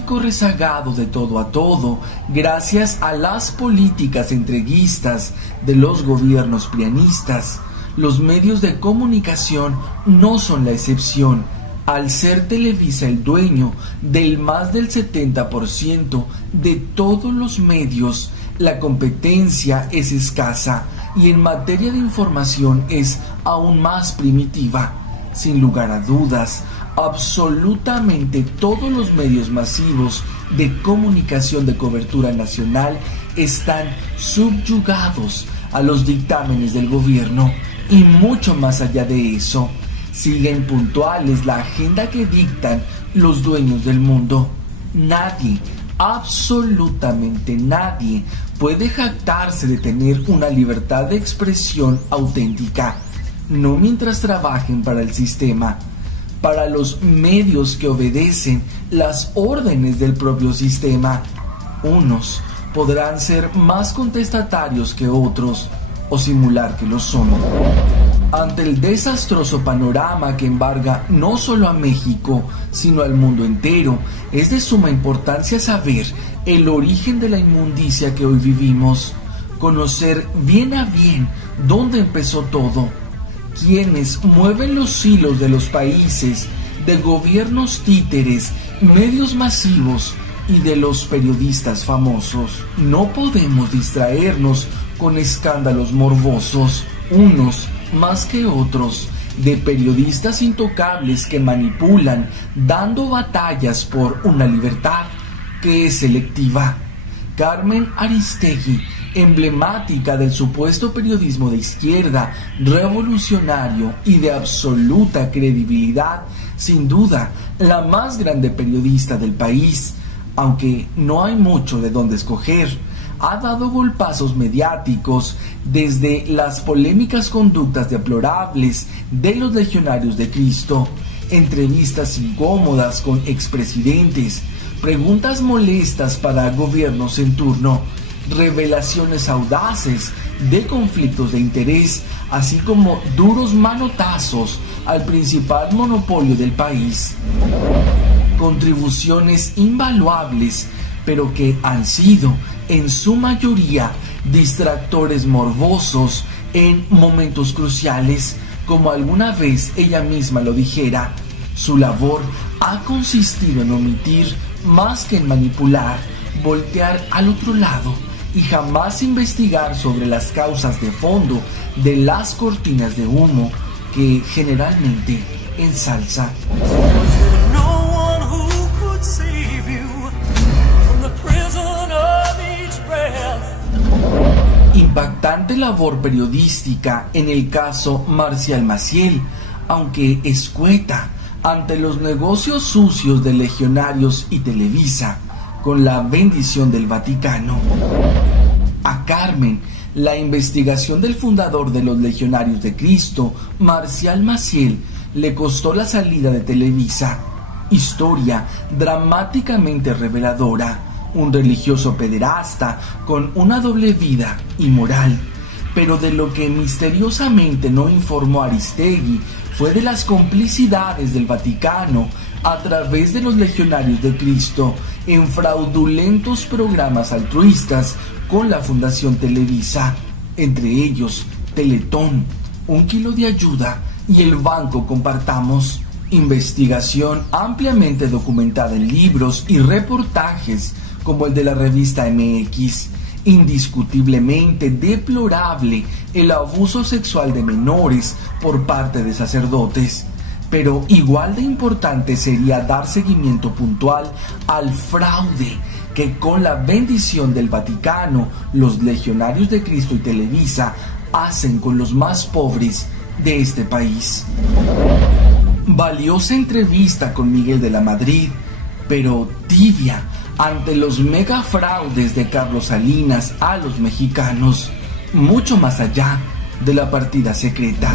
México rezagado de todo a todo, gracias a las políticas entreguistas de los gobiernos prianistas, los medios de comunicación no son la excepción. Al ser Televisa el dueño del más del 70% de todos los medios, la competencia es escasa y en materia de información es aún más primitiva. Sin lugar a dudas, absolutamente todos los medios masivos de comunicación de cobertura nacional están subyugados a los dictámenes del gobierno y mucho más allá de eso, siguen puntuales la agenda que dictan los dueños del mundo. Nadie, absolutamente nadie, puede jactarse de tener una libertad de expresión auténtica, no mientras trabajen para el sistema, para los medios que obedecen las órdenes del propio sistema. Unos podrán ser más contestatarios que otros o simular que lo son. Ante el desastroso panorama que embarga no solo a México, sino al mundo entero, es de suma importancia saber el origen de la inmundicia que hoy vivimos, conocer bien a bien dónde empezó todo, quiénes mueven los hilos de los países, de gobiernos títeres, medios masivos y de los periodistas famosos. No podemos distraernos con escándalos morbosos, unos más que otros, de periodistas intocables que manipulan, dando batallas por una libertad que es selectiva. Carmen Aristegui, emblemática del supuesto periodismo de izquierda, revolucionario y de absoluta credibilidad, sin duda la más grande periodista del país, aunque no hay mucho de dónde escoger. Ha dado golpazos mediáticos desde las polémicas conductas deplorables de los legionarios de Cristo, entrevistas incómodas con expresidentes, preguntas molestas para gobiernos en turno, revelaciones audaces de conflictos de interés, así como duros manotazos al principal monopolio del país. Contribuciones invaluables, pero que han sido en su mayoría distractores morbosos en momentos cruciales, como alguna vez ella misma lo dijera. Su labor ha consistido en omitir más que en manipular, voltear al otro lado y jamás investigar sobre las causas de fondo de las cortinas de humo que generalmente ensalza. Impactante labor periodística en el caso Marcial Maciel, aunque escueta ante los negocios sucios de Legionarios y Televisa, con la bendición del Vaticano. A Carmen, la investigación del fundador de los Legionarios de Cristo, Marcial Maciel, le costó la salida de Televisa. Historia dramáticamente reveladora. Un religioso pederasta con una doble vida y moral, pero de lo que misteriosamente no informó Aristegui fue de las complicidades del Vaticano a través de los Legionarios de Cristo en fraudulentos programas altruistas con la Fundación Televisa, entre ellos Teletón, 1 kilo de ayuda y el Banco Compartamos. Investigación ampliamente documentada en libros y reportajes como el de la revista MX. Indiscutiblemente deplorable el abuso sexual de menores por parte de sacerdotes, pero igual de importante sería dar seguimiento puntual al fraude que con la bendición del Vaticano los Legionarios de Cristo y Televisa hacen con los más pobres de este país. Valiosa entrevista con Miguel de la Madrid, pero tibia ante los megafraudes de Carlos Salinas a los mexicanos, mucho más allá de la partida secreta.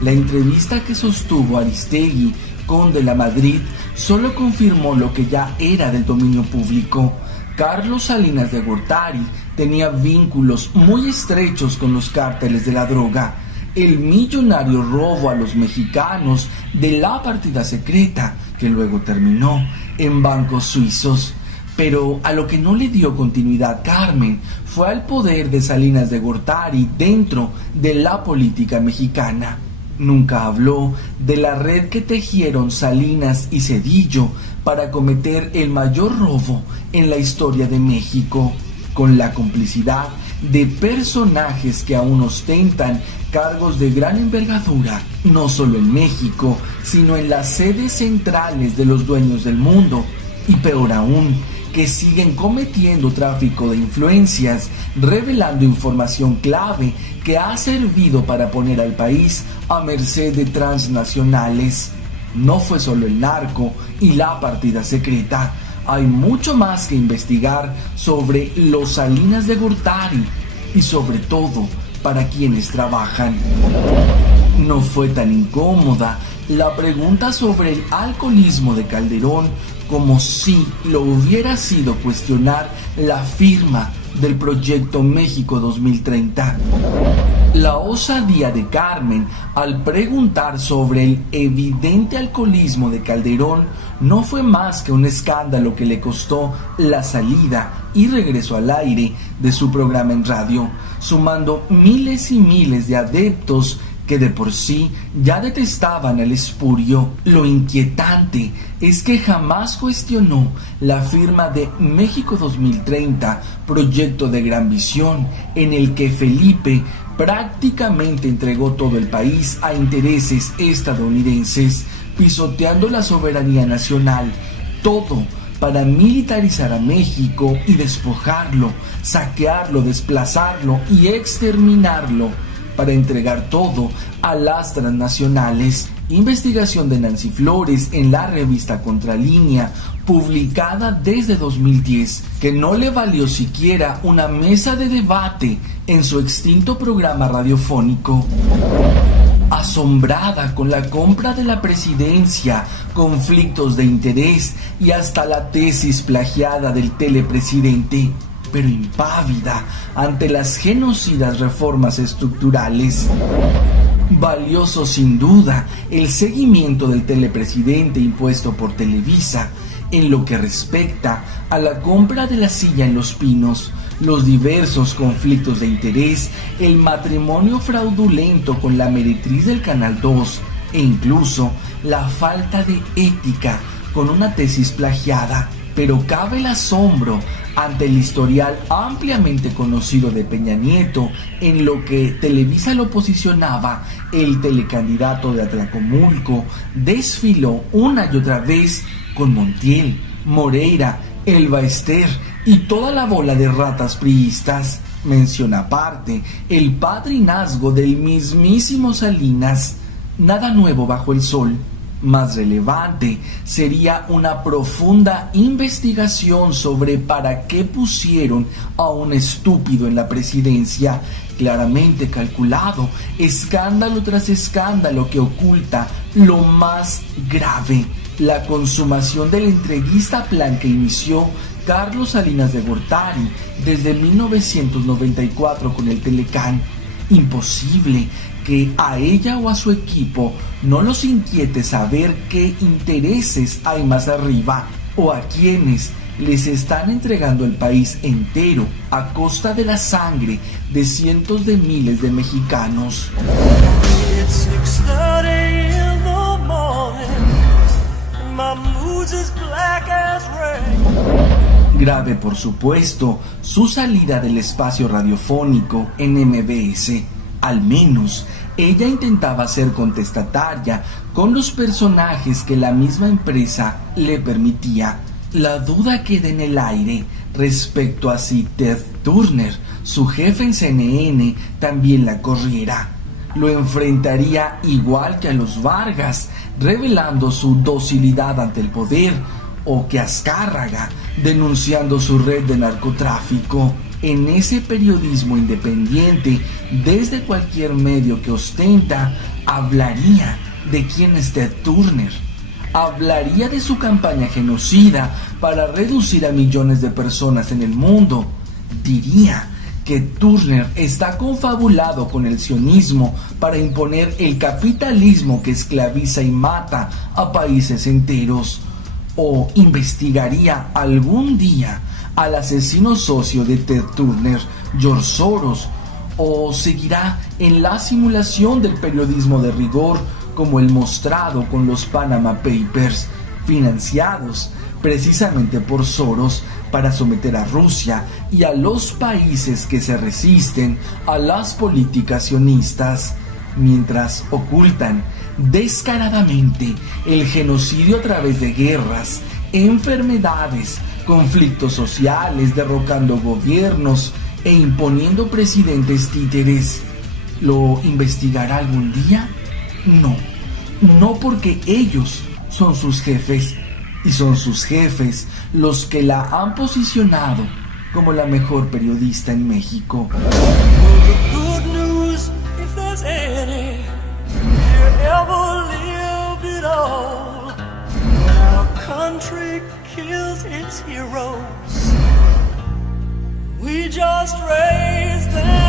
La entrevista que sostuvo Aristegui con de la Madrid solo confirmó lo que ya era del dominio público. Carlos Salinas de Gortari tenía vínculos muy estrechos con los cárteles de la droga. El millonario robo a los mexicanos de la partida secreta que luego terminó en bancos suizos. Pero a lo que no le dio continuidad Carmen fue al poder de Salinas de Gortari dentro de la política mexicana. Nunca habló de la red que tejieron Salinas y Zedillo para cometer el mayor robo en la historia de México, con la complicidad de personajes que aún ostentan cargos de gran envergadura, no solo en México, sino en las sedes centrales de los dueños del mundo, y peor aún, que siguen cometiendo tráfico de influencias, revelando información clave que ha servido para poner al país a merced de transnacionales. No fue solo el narco y la partida secreta. Hay mucho más que investigar sobre los Salinas de Gortari y sobre todo para quienes trabajan. No fue tan incómoda la pregunta sobre el alcoholismo de Calderón como si lo hubiera sido cuestionar la firma del proyecto México 2030. La osadía de Carmen al preguntar sobre el evidente alcoholismo de Calderón no fue más que un escándalo que le costó la salida y regreso al aire de su programa en radio, sumando miles y miles de adeptos que de por sí ya detestaban al espurio. Lo inquietante es que jamás cuestionó la firma de México 2030, proyecto de gran visión, en el que Felipe prácticamente entregó todo el país a intereses estadounidenses, pisoteando la soberanía nacional, todo para militarizar a México y despojarlo, saquearlo, desplazarlo y exterminarlo, para entregar todo a las transnacionales. Investigación de Nancy Flores en la revista Contralínea, publicada desde 2010, que no le valió siquiera una mesa de debate en su extinto programa radiofónico. Asombrada con la compra de la presidencia, conflictos de interés y hasta la tesis plagiada del telepresidente, pero impávida ante las genocidas reformas estructurales. Valioso sin duda el seguimiento del telepresidente impuesto por Televisa en lo que respecta a la compra de la silla en Los Pinos, los diversos conflictos de interés, el matrimonio fraudulento con la meretriz del Canal 2 e incluso la falta de ética con una tesis plagiada. Pero cabe el asombro ante el historial ampliamente conocido de Peña Nieto, en lo que Televisa lo posicionaba. El telecandidato de Atlacomulco desfiló una y otra vez con Montiel, Moreira, Elba Ester y toda la bola de ratas priistas. Menciona aparte el padrinazgo del mismísimo Salinas. Nada nuevo bajo el sol. Más relevante sería una profunda investigación sobre para qué pusieron a un estúpido en la presidencia, claramente calculado, escándalo tras escándalo que oculta lo más grave: la consumación del entreguista plan que inició Carlos Salinas de Gortari desde 1994 con el Telecán. Imposible que a ella o a su equipo no los inquiete saber qué intereses hay más arriba o a quienes les están entregando el país entero a costa de la sangre de cientos de miles de mexicanos. Grave, por supuesto, su salida del espacio radiofónico en MBS. Al menos ella intentaba ser contestataria con los personajes que la misma empresa le permitía. La duda queda en el aire respecto a si Ted Turner, su jefe en CNN, también la corriera. Lo enfrentaría igual que a los Vargas, revelando su docilidad ante el poder, o que Azcárraga, denunciando su red de narcotráfico. En ese periodismo independiente, desde cualquier medio que ostenta, hablaría de quién es Ted Turner. Hablaría de su campaña genocida para reducir a millones de personas en el mundo. Diría que Turner está confabulado con el sionismo para imponer el capitalismo que esclaviza y mata a países enteros? ¿O investigaría algún día al asesino socio de Ted Turner, George Soros? ¿O seguirá en la simulación del periodismo de rigor como el mostrado con los Panama Papers, financiados precisamente por Soros para someter a Rusia y a los países que se resisten a las políticas sionistas, mientras ocultan descaradamente el genocidio a través de guerras, enfermedades, conflictos sociales, derrocando gobiernos e imponiendo presidentes títeres? ¿Lo investigará algún día? No porque ellos son sus jefes, y son sus jefes los que la han posicionado como la mejor periodista en México. We just raise them.